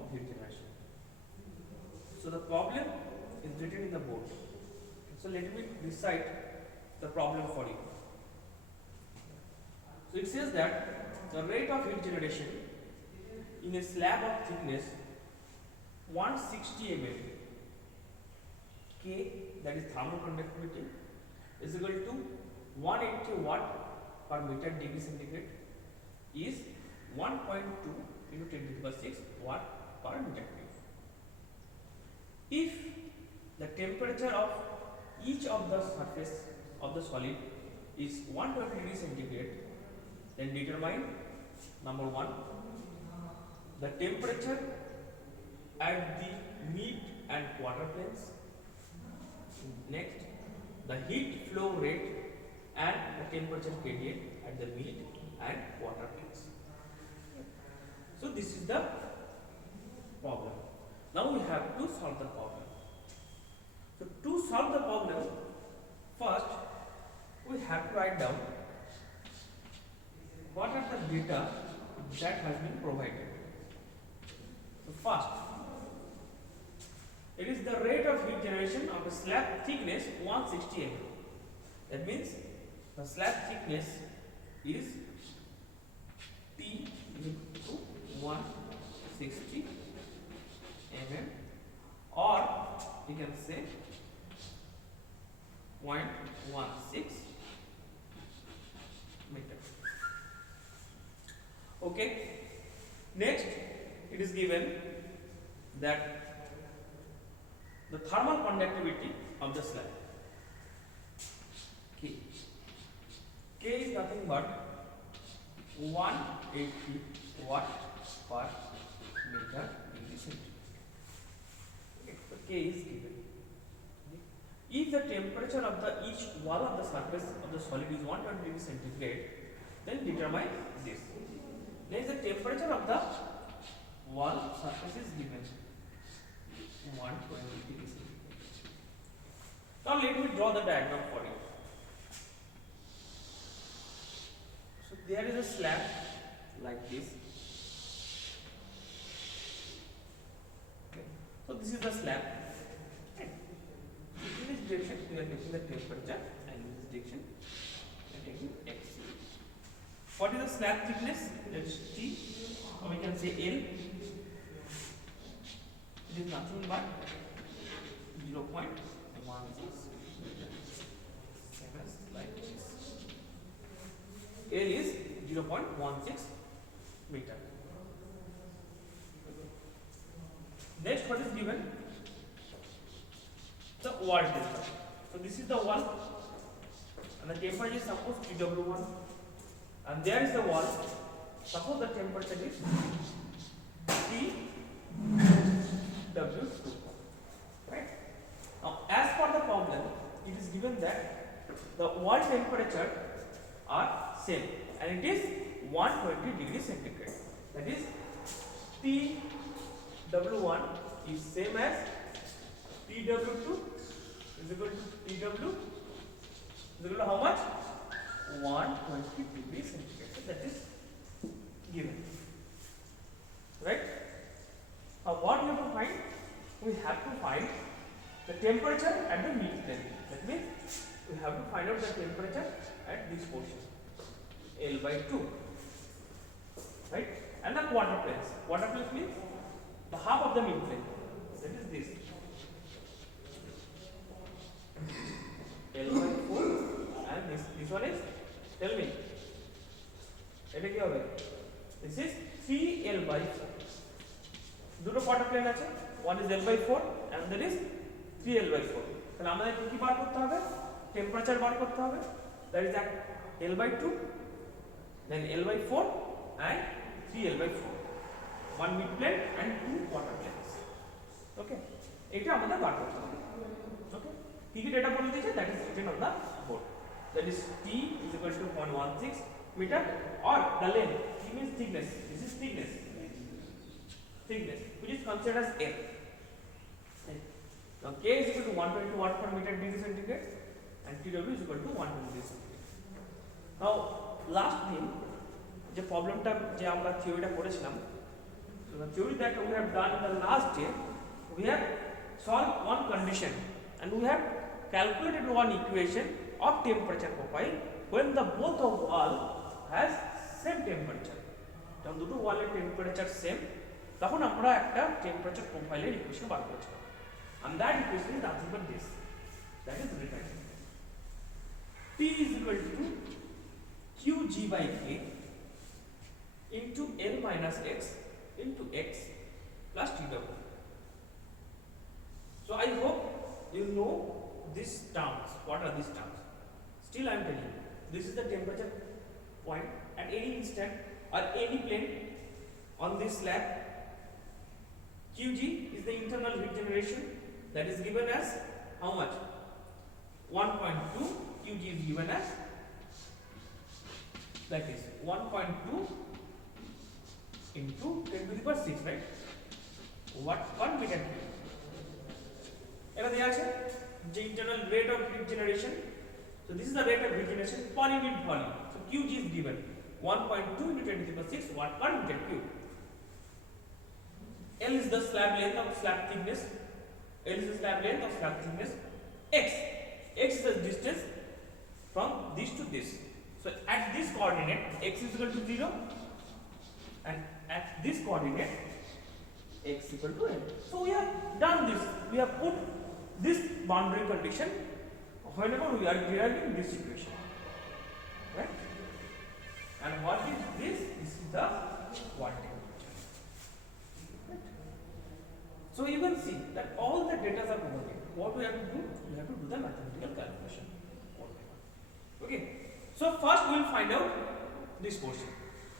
of heat generation. So the problem is written in the board. So let me recite the problem for you. So it says that the rate of heat generation in a slab of thickness 160 mm K, that is thermal conductivity, is equal to 180 watt per meter degree centigrade is 1.2 into 10 to the power 6 watt per meter cube. If the temperature of each of the surface of the solid is 120 degree centigrade, then determine number 1 the temperature at the mid and quarter planes. Next, the heat flow rate and the temperature gradient at the mid and quarter planes. So this is the problem. Now we have to solve the problem. So to solve the problem, first we have to write down what are the data that has been provided. So first, it is the rate of heat generation of a slab thickness 160 mm. That means the slab thickness is T is equal to 160 mm, or you can say 0.16 meter. Okay. Next, it is given that the thermal conductivity of the slab K. K is nothing but 180 watt per meter degree centigrade. Okay, so K is given. If the temperature of the each wall of the surface of the solid is 120 degree centigrade, then determine this. Then the temperature of the wall surface is given 120 degree centigrade. Now let me draw the diagram for you. So there is a slab like this. Okay. So this is the slab. In this direction we are taking the temperature, and in this direction we are taking X. What is the slab thickness? That is T, or we can say L. It is nothing but 0.16 like this. L is 0.16 meter. Next, what is given? The wall temperature. So this is the wall, and the temperature is suppose TW1, and there is the wall. Suppose the temperature is TW2. Right? Now, as per the problem, it is given that the wall temperature are same, and it is 120 degree centigrade. That is TW1 is same as TW2 is equal to TW is equal to how much? 120 degree centigrade. So that is given. Right? Now what we have to find? We have to find the temperature at the mid plane. That means we have to find out the temperature at this portion, L by 2. Right? And the quarter planes. Quarter planes means the half of the mid plane. That is this. L by 4, and this one is, tell me, this is 3L by 4. দুটো quarter plane আছে, one is L by 4 and that is 3L by 4. তাহলে আমাদের কি বার করতে হবে? Temperature বার করতে হবে. That is at L by 2, then L by 4 and 3L by 4. One mid plane and two quarter planes. Okay, এটা আমাদের বার করতে হবে. Okay, কি কি ডেটা বলে দিয়েছে? That is written on the board. That is T is equal to 0.16 meter, or the length. T means thickness. This is thickness, which is considered as L. Now K is equal to 120 watt per meter degree centigrade, and TW is equal to 120 degree centigrade. Now last দিন যে প্রবলেমটা যে আমরা থিওরিটা করেছিলাম, So the theory that we have done in the last day, we have solved one condition and we have calculated one equation of temperature profile when the both of wall has same temperature. যখন দুটো ওয়ালের temperature same তখন আমরা একটা temperature প্রোফাইলের equation বার করেছিলাম and that equation is nothing but this, that is written P is equal to Qg by K into L minus X into X plus TW. So I hope you know these terms. What are these terms? Still I am telling you, this is the temperature point at any instant or any plane on this slab. Qg is the internal heat generation, that is given as how much? 1.2. Qg is given as, that is 1.2 into 10 to the power 6, right? What 1 meter cube. এটা দেয়া আছে যে internal rate of heat generation. So this is the rate of heat generation per unit volume. So Qg is given 1.2 into 10 to the power 6 watt per meter cube. L is the slab length of slab thickness. L is the slab length of slab thickness. X is the distance from this to this. So at this coordinate x is equal to 0 and at this coordinate x equal to L. So we have done this. We have put this boundary condition whenever we are deriving this equation. Right? And what is this? This is the wall temperature. Right? So you can see that all the data are provided. What we have to do? We have to do the mathematical calculation. Okay. So first we will find out this portion,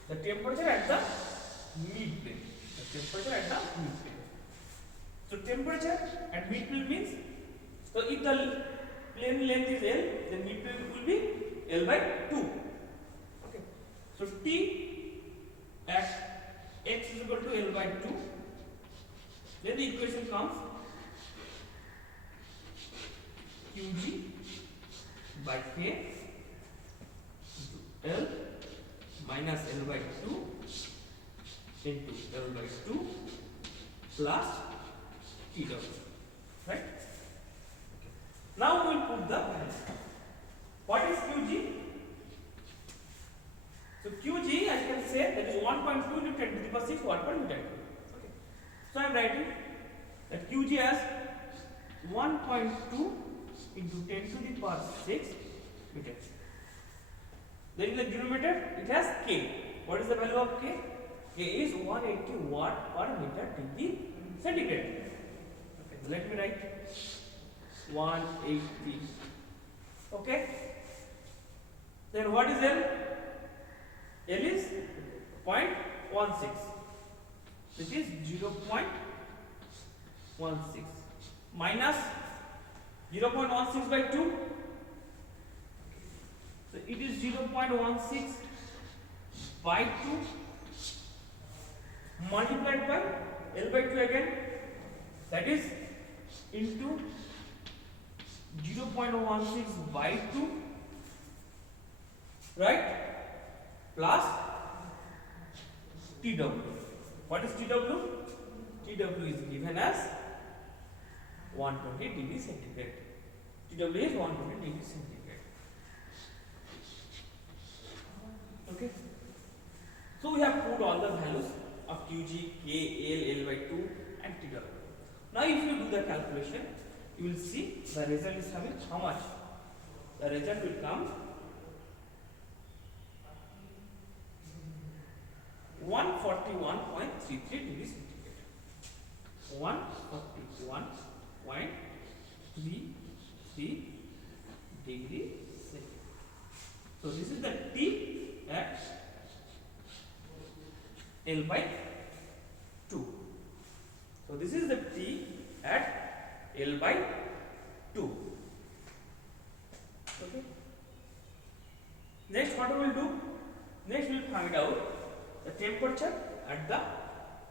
the temperature at the mid plane. The temperature at the mid plane. So temperature at mid plane means, so if the plane length is L, then mid plane will be L by 2. Okay. So T at x is equal to L by 2. Then the equation comes Qg by K L minus L by 2 into L by 2 plus TW, right? Okay. Now we will put the value. What is Qg? So Qg, I can say that is 1.2 into 10 to the power 6 watt per meter cube. Okay. So I am writing that Qg as 1.2 into 10 to the power 6 meters. Then in the denominator it has K. What is the value of K? K is 180 watt per meter degree centigrade. Okay, let me write 180. Okay. Then what is L? L is 0.16. This is 0.16 minus 0.16 by 2. So it is 0.16 by 2 multiplied by L by 2 again, that is into 0.16 by 2, right, plus TW. What is TW? TW is given as 120 degree centigrade. TW is 120 degree centigrade. Okay. So we have put all the values of Qg, K, L, L by 2 and TW. Now if you do the calculation, you will see the result is coming how much? The result will come 141.33 degrees centigrade. 141.33 degree centigrade. So this is the T at L by 2. So this is the T at L by 2. Okay. Next, what we will do? Next, we will find out the temperature at the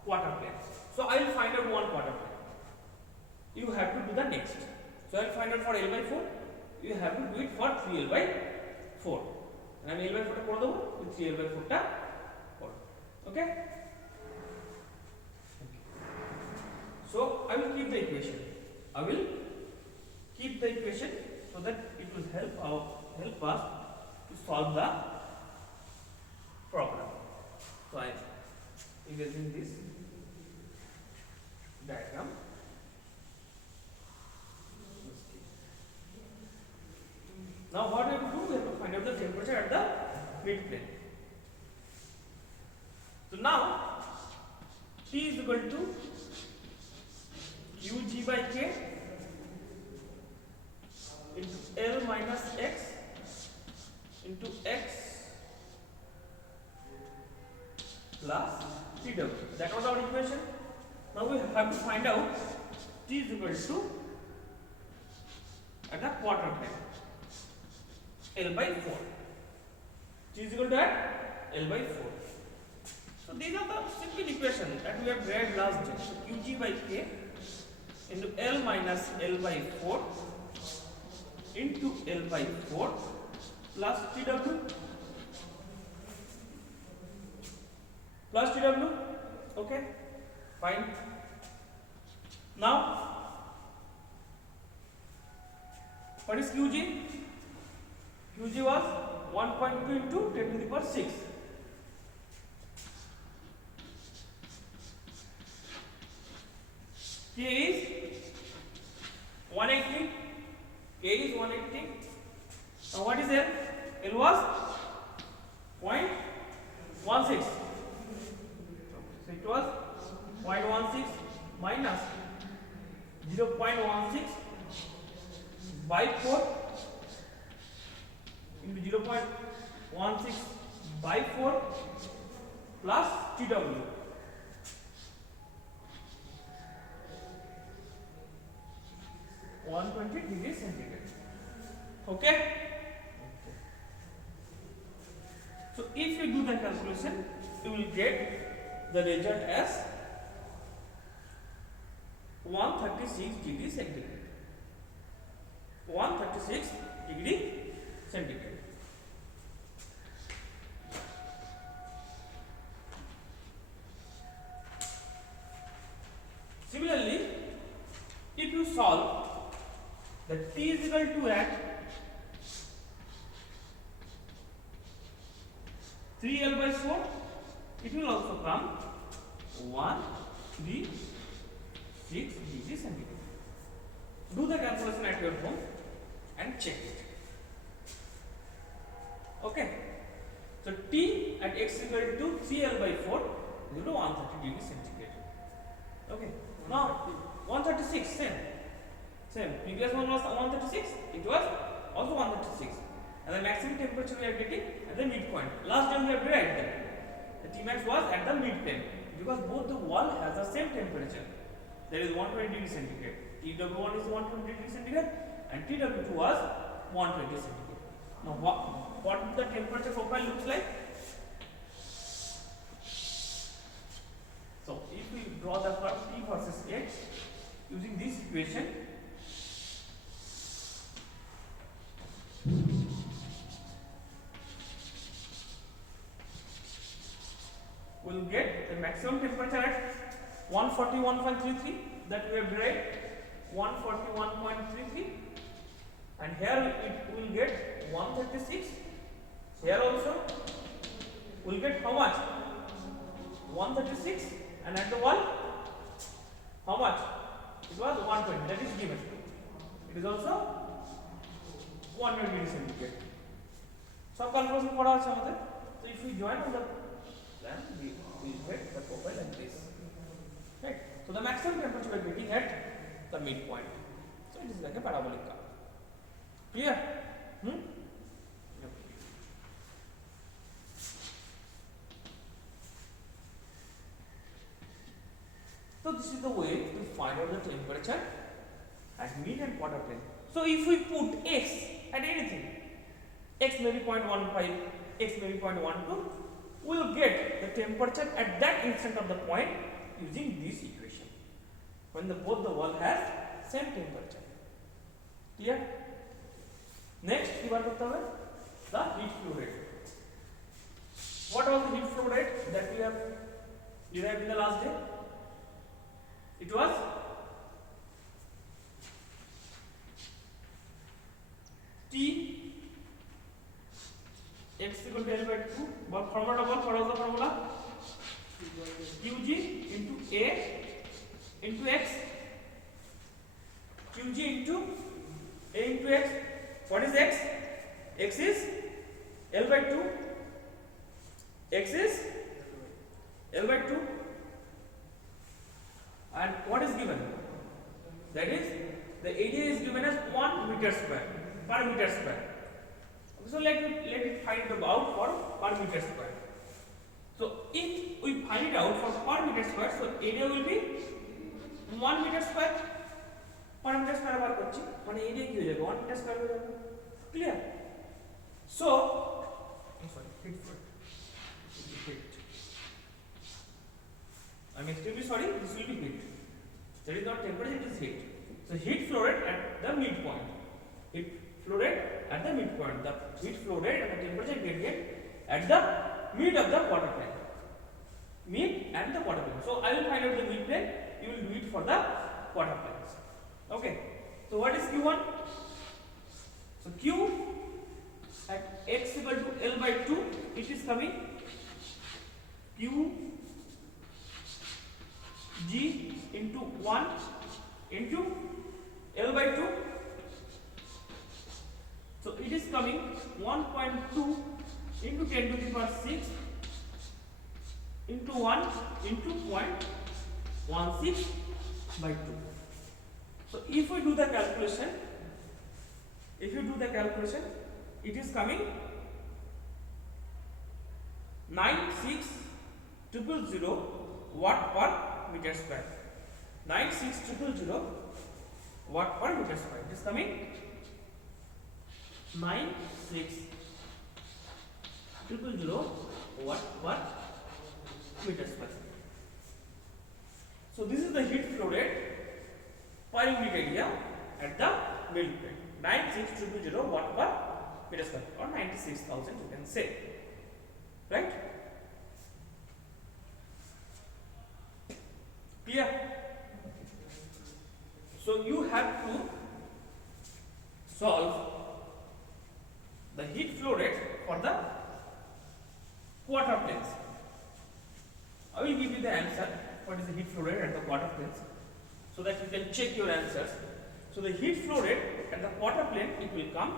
quarter plane. So I will find out one quarter plane. You have to do the next. So I will find out for L by 4. You have to do it for 3L by 4. And L by 4 টা করে দেবো, 3L by 4 টা করো। Okay? I will keep the equation. I will keep the equation so that it will help us to solve the problem. So I am erasing this diagram. Now what we have to do? We have to find out the temperature at the mid plane. So now T is equal to Qg by K into L minus X into X plus Tw. That was our equation. Now we have to find out T is equal to at the quarter plane L by 4. T is equal to at L by 4. So these are the simple equations that we have read last day. So Qg by K into L minus L by 4 into L by 4 plus Tw plus Tw. Okay, fine. Now what is Qg? Qg was 1.2 into 10 to the power 6. K is 180. K is 180. Now what is L? L was 0.16. So it was 0.16 minus 0.16 by 4 into 0.16 by 4 plus Tw. degrees centigrade. Okay? So if you do the calculation, you will get the result as 136 degrees centigrade. 136 degree centigrade. Similarly, if you solve the T is equal to at 3L by 4, it will also come 136 degrees centigrade. Do the calculation at your home and check it. Okay. So T at x is equal to 3L by 4 is equal to 130 degrees centigrade. Okay. Now 136 same. Previous one was 136. It was also 136. And the maximum temperature we are getting at the midpoint. Last time we have derived that. The Tmax was at the midpoint because both the wall has the same temperature. There is 120 degrees centigrade. Tw1 is 120 degrees centigrade and Tw2 was 120 centigrade. Now what the temperature profile looks like? So if we draw the curve T versus X using this equation, we will get the maximum temperature at 141.33 that we have derived 141.33, and here it will get 136. Here also we will get how much? 136, and at the wall how much? It was 120, that is given. It is also 120 degree centigrade. Some calculation করা আছে আমাদের. So if we join on the plan, we will get the profile like this. Right. So the maximum temperature we are getting at the midpoint. So it is like a parabolic curve. Clear? So this is the way to find out the temperature at mid and quarter plane. So if we put x at anything, x may be 0.15, x may be 0.12, we will get the temperature at that instant of the point using this equation. When both the wall has same temperature. Clear? Next, we will talk about the heat flow rate. What was the heat flow rate that we have derived in the last day? It was what is given? That is, the area is given as 1 meter square per meter square. So let it find it out for per meter square. So if we find it out for per meter square, so area will be 1 meter square per meter square বার করছি, মানে area কি হয়ে যাবে 1 meter square হয়ে যাবে। Clear? So sorry, heat. I'm extremely sorry, this will be heat. That is not temperature, it is heat. So heat flow rate at the midpoint. Heat flow rate at the midpoint. The heat flow rate and the temperature gradient at the mid of the water plane. Mid and the water plane. So I will find out the mid plane. You will do it for the water planes. Okay. So what is Q1? So Q at x equal to L by 2, it is coming Q G into 1 into L by 2. So it is coming 1.2 into 10 to the power 6 into 1 into 0.16 by 2. So if we do the calculation, it is coming 96000 watt per meter square. 96000 watt per meter square. It is coming 96000 watt per meter square. So this is the heat flow rate per unit area at the middle plane. 96000 watt per meter square, or 96,000 you can say, right? Clear? So you have to solve the heat flow rate for the quarter planes. I will give you the answer what is the heat flow rate at the quarter planes, so that you can check your answers. So the heat flow rate at the quarter plane, it will come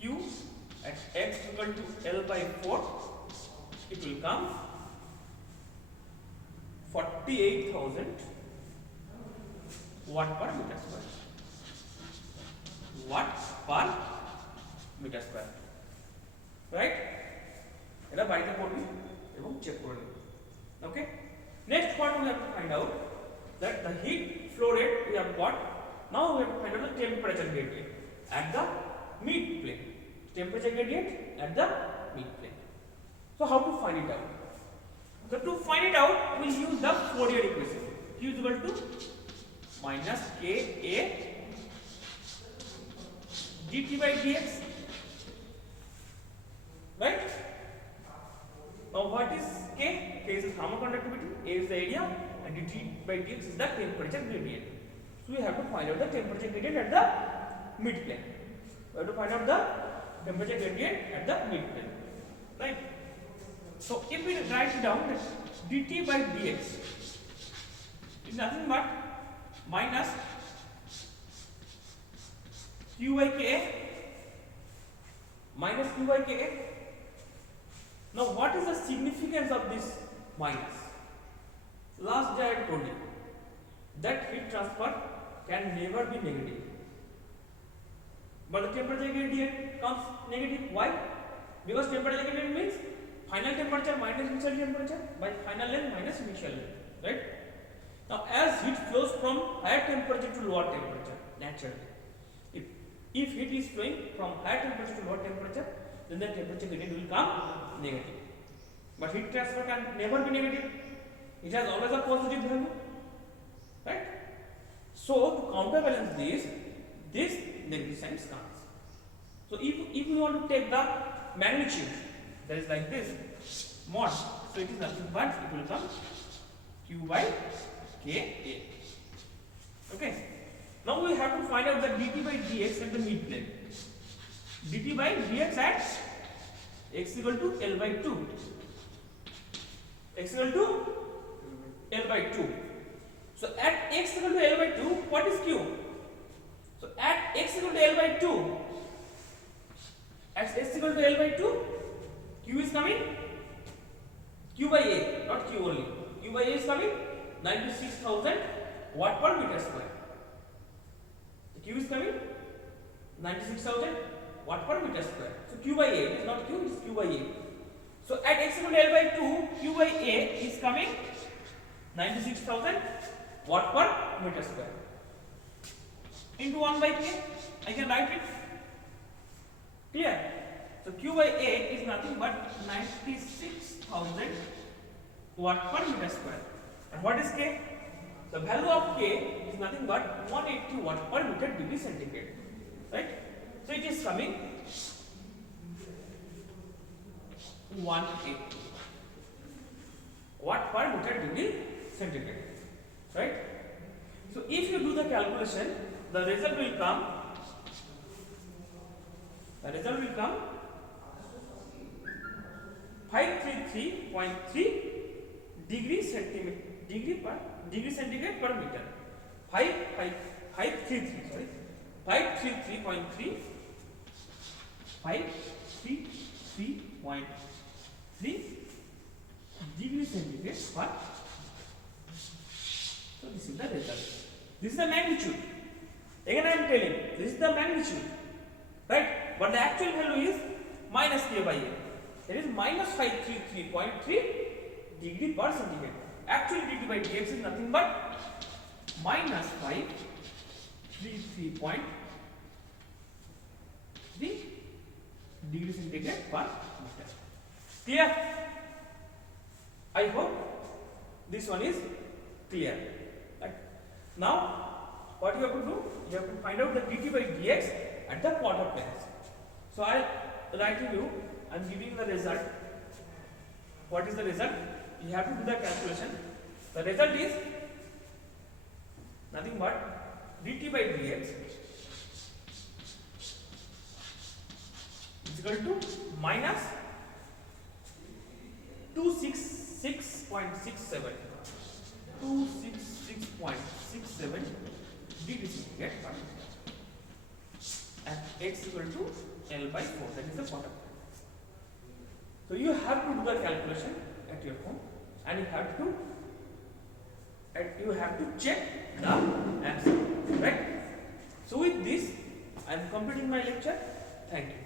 Q at x equal to L by 4, it will come 48,000 watt per meter square. Watt per meter square, right? এটা বাড়িতে করবি এবং check করে নেবে। Okay, next part we have to find out that the heat flow rate we have got. Now we have to find out the temperature gradient at the mid plane. Temperature gradient at the mid plane. So how to find it out? So to find it out, we will use the Fourier equation. Q is equal to minus Ka dt by dx, right? Now what is K? K is the thermal conductivity, A is the area, and dt by dx is the temperature gradient. So we have to find out the temperature gradient at the mid plane. We have to find out the temperature gradient at the mid plane, right? So if we write it down, that dt by dx is nothing but minus q by Ka minus q by Ka. Now what is the significance of this minus? Last day I told you that heat transfer can never be negative, but the temperature gradient comes negative. Why? Because temperature gradient means final temperature minus initial temperature by final length minus initial length, right? Now as heat flows from higher temperature to lower temperature, naturally, if heat is flowing from higher temperature to lower temperature, then the temperature gradient will come negative. But heat transfer can never be negative. It has always a positive value, right? So to counterbalance this negative sign comes. So if we want to take the magnitude, that is like this mod, so it is nothing but it will come Q by Ka. Okay. Now we have to find out the dt by dx at the mid plane. Dt by dx at x equal to L by 2. X equal to L by 2. So at x equal to L by 2, what is Q? So at x equal to L by 2, at x equal to L by 2, Q is coming Q by A, not Q only. Q by A is coming 96,000 watt per meter square. The Q is coming 96,000 watt per meter square. So Q by A, it is not Q, it is Q by A. So at x equal to L by 2, Q by A is coming 96,000 watt per meter square into 1 by K. I can write it. Clear? So Q by A is nothing but 96,000 watt per meter square. And what is K? The value of K is nothing but 180 watt per meter degree centigrade. Right? So it is coming 180 watt per meter degree centigrade. Right? So if you do the calculation, the result will come 533.3 degree centigrade per meter. 533.3 degree centigrade per. So this is the result. This is the magnitude. Again I am telling, this is the magnitude, right? But the actual value is minus K by A. It is minus 533.3 degree per centigrade. Actually dt by dx is nothing but minus 533.3 degree centigrade per meter. Clear? I hope this one is clear. Right? Now what you have to do? You have to find out the dt by dx at the quarter planes. So I will write to you. I am giving the result. What is the result? You have to do the calculation. The result is nothing but dt by dx is equal to minus 266.67 degree centigrade per meter at x equal to L by 4, that is the quarter. So you have to do the calculation at your home and you have to check the answer, right? So with this I am completing my lecture. Thank you.